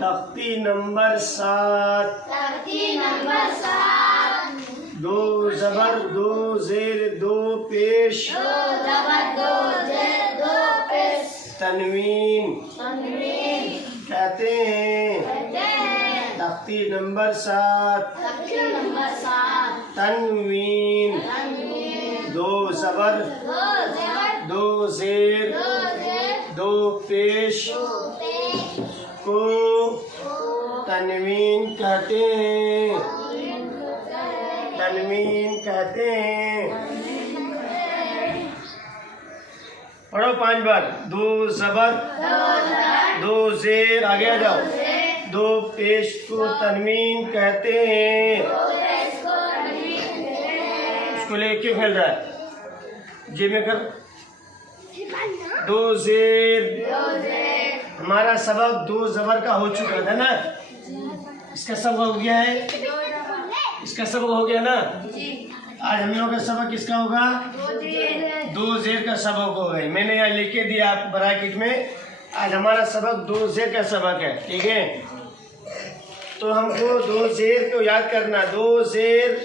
तख्ती नंबर 7 दो ज़बर दो ज़ेर दो पेश तनवीन कहते हैं। तख्ती नंबर 7 तनवीन दो ज़बर दो ज़ेर दो पेश को तनवीन कहते हैं। तनवीन कहते हैं। पढ़ो 5 बार। दो ज़बर दो ज़ेर आगे आ जाओ दो पेश को तनवीन कहते हैं। इसको ले क्यों खेल रहा है? जेब में कर। दो ज़ेर हमारा सबक दो ज़बर का हो चुका था ना। इसका सबक हो गया है। इसका सबक हो गया ना। आज हम लोगों का सबक किसका होगा? दो ज़ेर का सबक होगा। मैंने यहाँ लिख के दिया आपको ब्रैकेट में। आज हमारा सबक दो ज़ेर का सबक है। ठीक है, तो हमको दो ज़ेर को याद करना। दो ज़ेर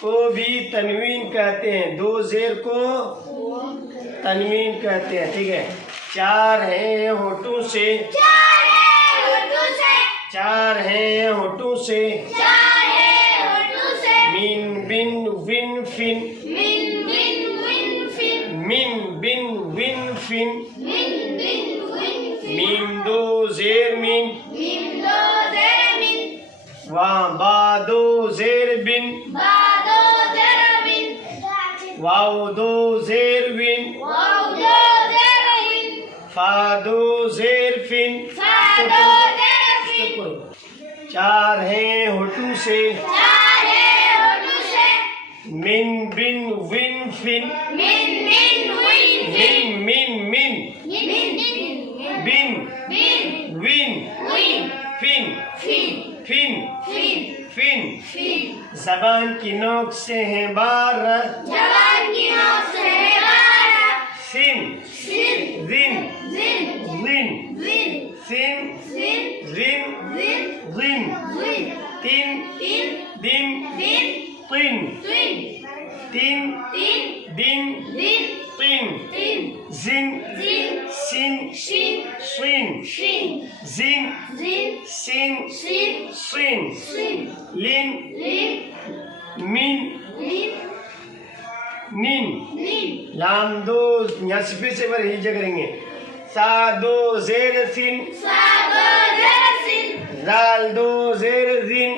को भी तनवीन कहते हैं। दो ज़ेर को तनवीन कहते हैं। ठीक है, चार हैं होठों से, चार हैं होठों से। मिन बिन विन फिन, मिन बिन विन फिन। मीम दो ज़ेर मिन, वाह बा दो ज़ेर बिन, वाव दो ज़ेर विन, फा दो ज़ेर फिन। चार हैं होठों से, मिन बिन विन फिन। मिन मिन मिन बिन विन फिन फिन फिन। ज़बान की नोक से है 12, सिन जिन जिन सिन जिन जिन। तीन दिन तीन तीन दिन तीन। जिन सिन सिन जिन सिन सिन। लिन मिन निन। लाम दो यहाँ से फिर से बार हिजा करेंगे। सा दो ज़ेर सिन, जाल दो ज़ेर जिन।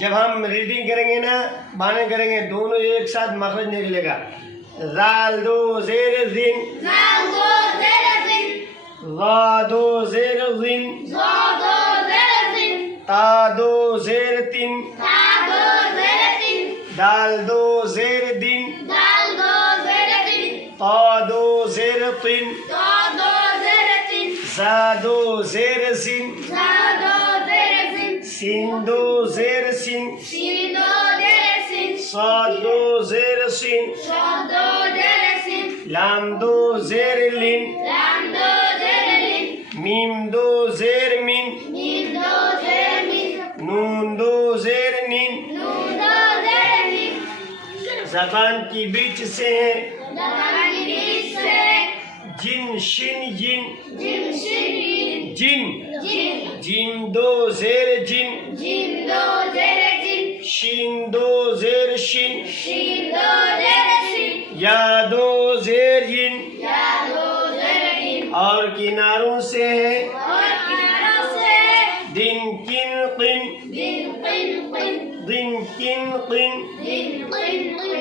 जब हम रीडिंग करेंगे ना, बाने करेंगे, दोनों एक साथ मखरज निकलेगा। जाल दो ज़ेर जिन, ज़ा दो ज़ेर जिन, ता दो ज़ेर तिन, दाल दो ज़ेर दिन, ता दो ज़ेर तिन, ज़ा दो ज़ेर जिन, सिन दो ज़ेर सिन, साद दो ज़ेर सिन, लाम दो ज़ेर लिन, मीम दो ज़ेर मिन, नून दो ज़ेर निन। ज़बान की बीच से है जिन शिन जिन, जिन जिन दो ज़ेर जिन, शीन दो ज़ेर शिन, या दो ज़ेर जिन। और किनारों से है दिन किन किन, दिन किन किन।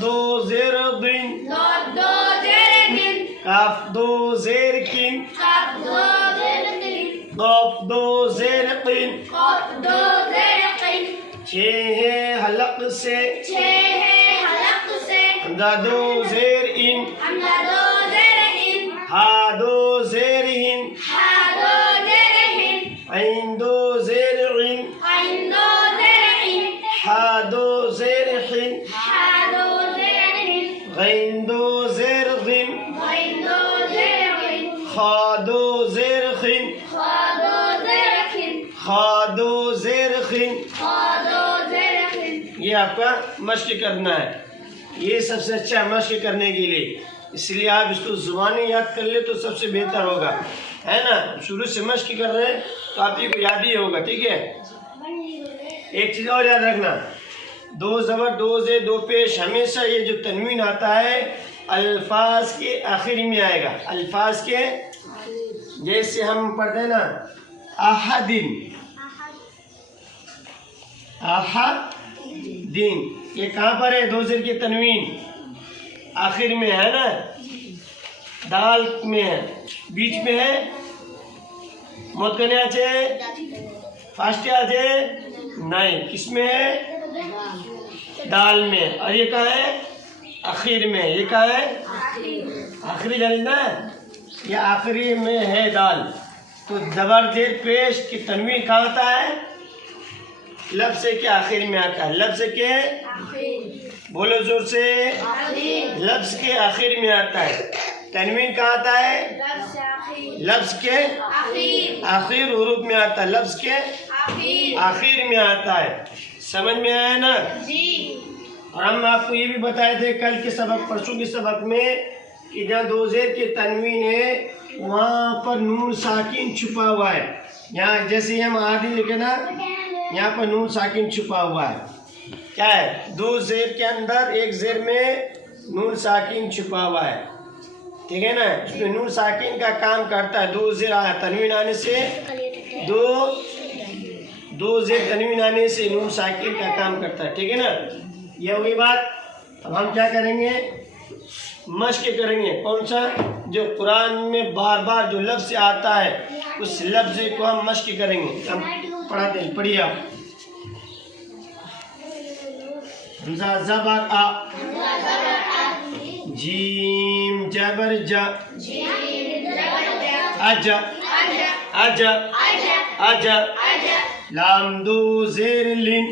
दो ज़ेर दिन, काफ दो ज़ेर किन, क़ाफ दो ज़ेर किन, छः हलक से हमजा दो ज़ेर इन हा दो ज़ेर हिन ऐन दो ज़ेर इन हा दो ज़ेर हिन गैन दो ज़ेर गिन खा दो ज़ेर खिन खा दो ज़ेर खिन। ये आपका मश्क करना है, ये सबसे अच्छा मश्क करने के लिए, इसलिए आप इसको ज़ुबानी याद कर ले तो सबसे बेहतर होगा, है ना। शुरू से मश्क कर रहे हैं तो आप ही को याद ही होगा, ठीक है। एक चीज़ और याद रखना, दो ज़बर दो ज़ेर दो पेश, हमेशा ये जो तनवीन आता है अल्फाज के आखिर में आएगा। अल्फाज के जैसे हम पढ़ते हैं ना अहदिन, अहदिन, ये कहाँ पर है? दो ज़ेर की तनवीन आखिर में है ना, दाल में है, बीच में है, मोतकने आचे फास्ट आचे नहीं, किसमें है? दाल में। और ये कहाँ है? आखिर में। ये कहाँ है? आखिरी जानी ना, ये आखिरी में है दाल। तो ज़बर ज़ेर पेश की तनवीन कहाँ आता है? लफ्ज़ के आखिर में आता है। लफ्ज़ के, बोलो जोर से, लफ्ज़ के आखिर में आता है। तनवीन कहाँ आता है? लफ्ज़ के आखिर हुरूफ में आता है, लफ्ज़ के आखिर में आता है। समझ में आया ना जी। और हम आपको ये भी बताए थे कल के सबक, परसों के सबक में, कि जहाँ दो ज़ेर की तनवीन है वहाँ पर नून साकिन छुपा हुआ है। यहाँ जैसे हम आदि लिखे ना, यहाँ पर नून साकिन छुपा हुआ है। क्या है? दो ज़ेर के अंदर एक ज़ेर में नून साकिन छुपा हुआ है, ठीक है ना। इसमें नून साकिन का काम करता है, दो ज़ेर तनवीन आने से, दो ज़ेर तनवीन आने से नून साकिन का काम करता है, ठीक है ना। ये हुई बात। अब हम क्या करेंगे? मश्क करेंगे। कौन सा? जो कुरान में बार बार जो लफ्ज़ आता है उस लफ्ज़ को हम मश्क करेंगे। हम पढ़ाते हैं, पढ़िए आप। हमज़ा ज़बर आ, जीम जबर जा, आजा आजा आजा, लाम दो ज़ेर लिन,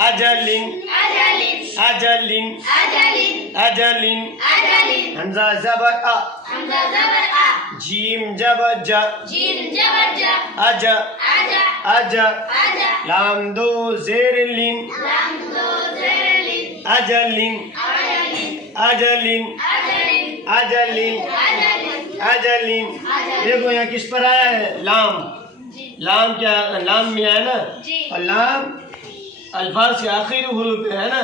अजलिन अजलिन अजलिन, हमज़ा ज़बर आ, जीम जबर जा, आजा आजा, लाम दो ज़ेर लिन, अजलिन अजलिन अजलिन अजलिन। देखो यहाँ किस पर आया है? लाम। लाम क्या? लाम में है ना, और लाम अल्फाज के आखिरी हुरूफ है ना,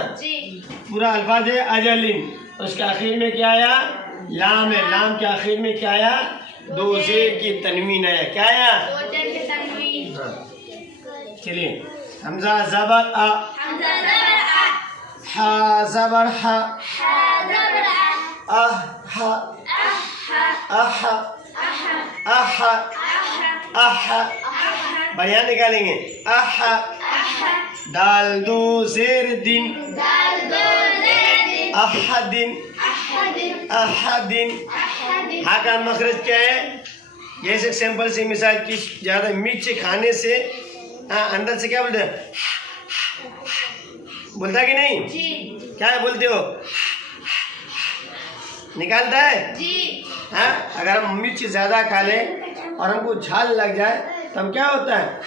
पूरा अल्फाज है अजलिन, उसके आखिर में क्या आया? लाम है। लाम के आखिर में क्या आया? दो ज़ेर की तनवीन आया। क्या आया? चलिए, हमज़ा ज़बर आ, हा ज़बर हा, आह हा, आहा आहा आहा, बयान निकालेंगे। आहा, दाल दो ज़ेर दिन, अहदिन अहदिन। हा का मखरज क्या है? जैसे सिंपल सी मिसाल की, ज़्यादा मिर्च खाने से अंदर से क्या बोलते हैं? बोलता कि नहीं? क्या बोलते हो? निकालता है जी। हाँ, अगर हम मिर्च ज़्यादा खा लें और हमको झाल लग जाए तो हम क्या होता है?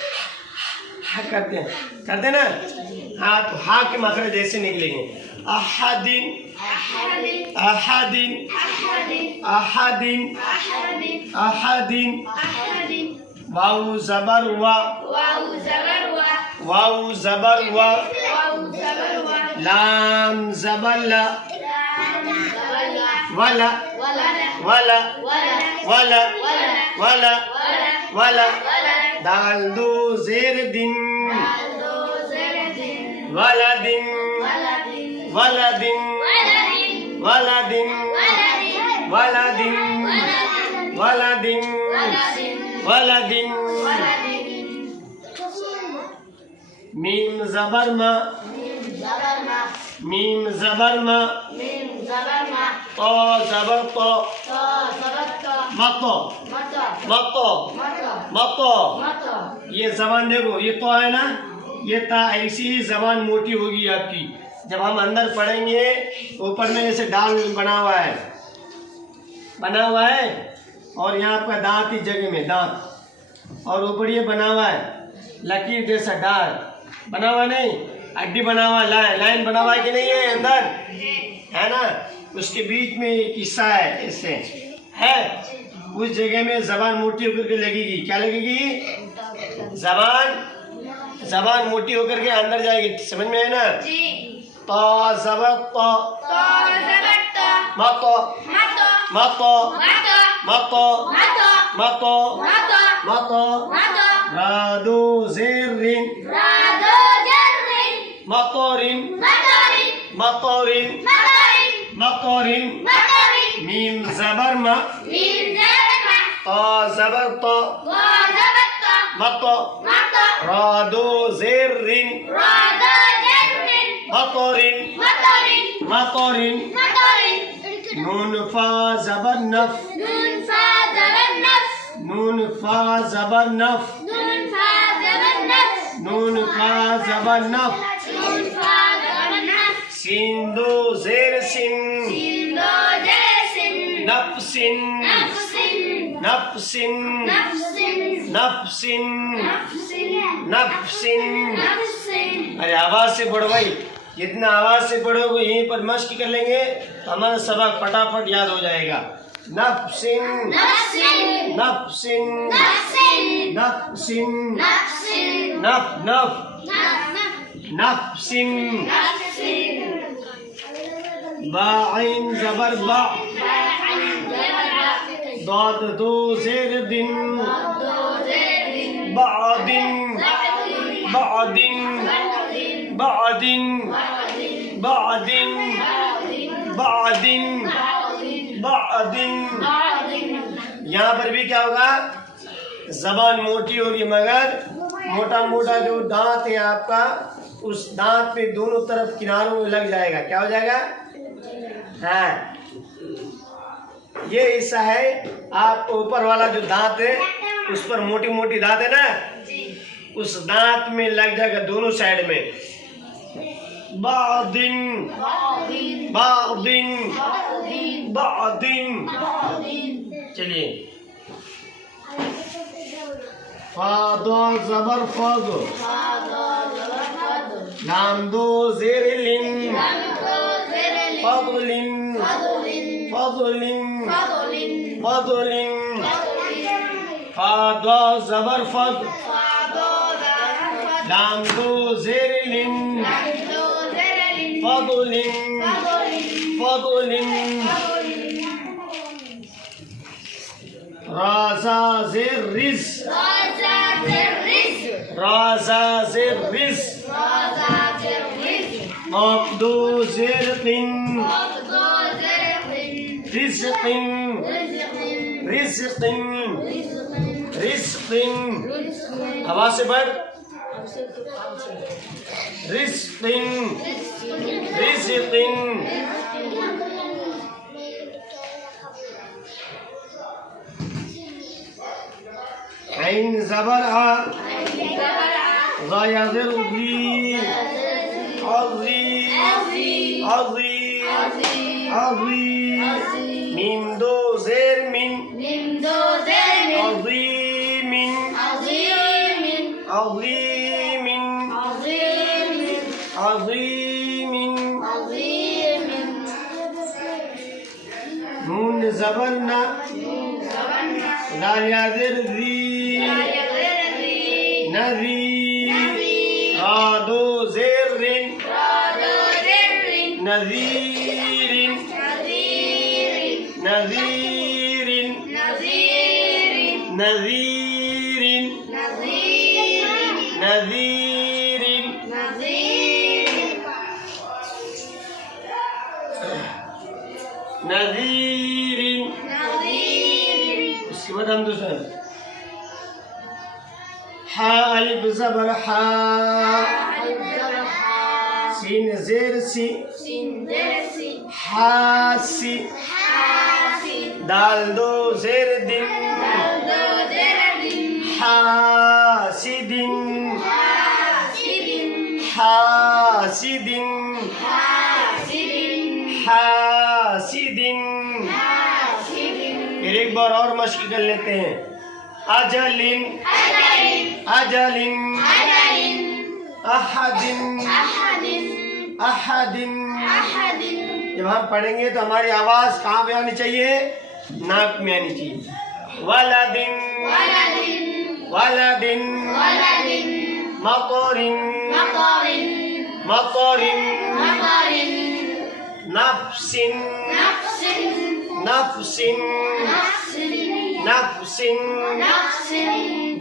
हा करते हैं, करते ना। हाँ, तो हा के मखरज जैसे निकलेंगे। अहदिन अहदिन अहदिन अहदिन, वाऊ ज़बर वा, वाऊ ज़बर वा, लाम ज़बर ला, वाला वाला वाला वाला वाला, दाल दो ज़ेर दिन, वाला दिन वाला दिन वाला दिन वाला दिन वाला दिन वाला दिन। मीम ज़बर मा, मीम ज़बर मा, तो ज़बर तो, मतो, मतो, मतो। ये जबान देखो, ये तो है ना, ये ता ऐसी ही जबान मोटी होगी आपकी। जब हम अंदर पढ़ेंगे ऊपर में जैसे डाल बना हुआ है, बना हुआ है, और यहाँ पर दांत इस जगह में दांत, और ऊपर ये बना हुआ है लकीर जैसा डाल बना हुआ, नहीं हड्डी बना हुआ, लाइन बना हुआ है कि नहीं है अंदर, है ना। उसके बीच में एक हिस्सा है ऐसे है, उस जगह में जबान मोटी होकर के लगेगी। क्या लगेगी? जबान मोटी होकर के अंदर जाएगी। समझ में है ना? तो ज़बर तो, मतो, मतो, मतो, मतो, मतो, रादो ज़ेरिन, मतोरिन, मतोरिन, मतोरिन। मीम ज़बर मा, तो ज़बर तो, मतो, रादो ज़ेरिन, मतोरिन, मतोरिन। नून फा ज़बर नफ, नून फा ज़बर नफ, नून फा ज़बर नफ। सीन दो ज़ेर सिन, नफ्सिन, नफ्सिन, नफ्सिन, नफ्सिन। अरे आवाज से पढ़ो भाई, जितना आवाज से पढ़ोगे यहीं पर मश्क कर लेंगे तो हमारा सबक फटाफट याद हो जाएगा। नफ्सिन, नफ्सिन, नफ्सिन, नफ नफ, नफ्सिन। बाइन ज़बर बा, दाद दो ज़ेर दिन, बादिन, बादिन, बादिन, बादिन, बादिन, बादिन। यहाँ पर भी क्या होगा? जबान मोटी होगी, मगर मोटा मोटा जो दांत है आपका, उस दांत पे दोनों तरफ किनारों में लग जाएगा। क्या हो जाएगा? हाँ, ये हिस्सा है आप ऊपर वाला जो दांत है उस पर मोटी मोटी दांत है ना, उस दांत में लग जाएगा दोनों साइड में। बादिन, बादिन, बादिन। चलिए, फादो ज़बर फादो, लाम दो ज़ेर लिन, फादलिन, फादलिन, फादलिन। फादो ज़बर फद, लाम दो ज़ेर लिन, फादलिन, फादलिन। राजा ज़ेर रिज, राजा ज़ेर रिज। मब्दू ज़ेर किन, रिज़्क़िन, रिज़्क़िन, रिज़्क़िन। आवाज़ से बढ़, रिज़्क़िन, रिज़्क़िन। ऐन ज़बर आ, ज़ाया ज़ेर ज़ी, अज़ी, अज़ी, अज़ी। मीम दो ज़ेर मिन, अज़ीमिन, अज़ीमिन, अज़ीमिन। नून ज़बर ना, ज़ाया ज़ेर ज़ी, नज़ी। रादो ज़ेर रिन, नज़ीरिन, नज़ीरिन, नज़ीरिन, नज़ीरिन। नज़ीरिन। उसके बाद हम दूसरा हा अलिफ ज़बर हा, सीन ज़ेर सी, हासी, दाल दो ज़ेर दिन, हासिदिन, हासिदिन, हासिदिन। फिर एक बार और मश्क कर लेते हैं। अजलिन, अजलिन, अहदिन, अहदिन। जब हम पढ़ेंगे तो हमारी आवाज कहाँ पे आनी चाहिए? नाक में आनी चाहिए। वलदिन, वलदिन, मतरिन, मतरिन, नफ्सिन, नफ्सिन, नफ्सिन,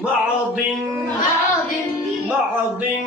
बअदिन, बअदिन,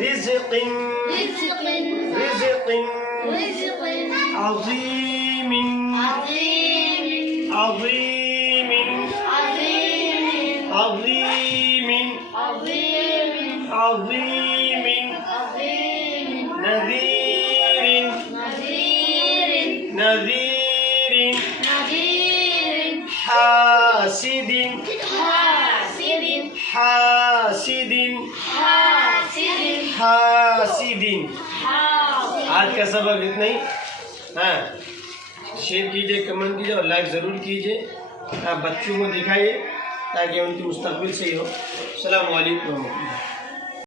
रिज़्क़िन, रिज़्क़िन, अज़ीमिन, अज़ीमिन, अज़ीमिन, अज़ीमिन, नज़ीरिन, नज़ीरिन, हासिदिन, हासिदिन, हासिदिन। आज का सबक इतना ही। हाँ, शेयर कीजिए, कमेंट कीजिए और लाइक ज़रूर कीजिए। आप बच्चों को दिखाइए ताकि उनकी मुस्तकबिल सही हो। अस्सलामु अलैकुम।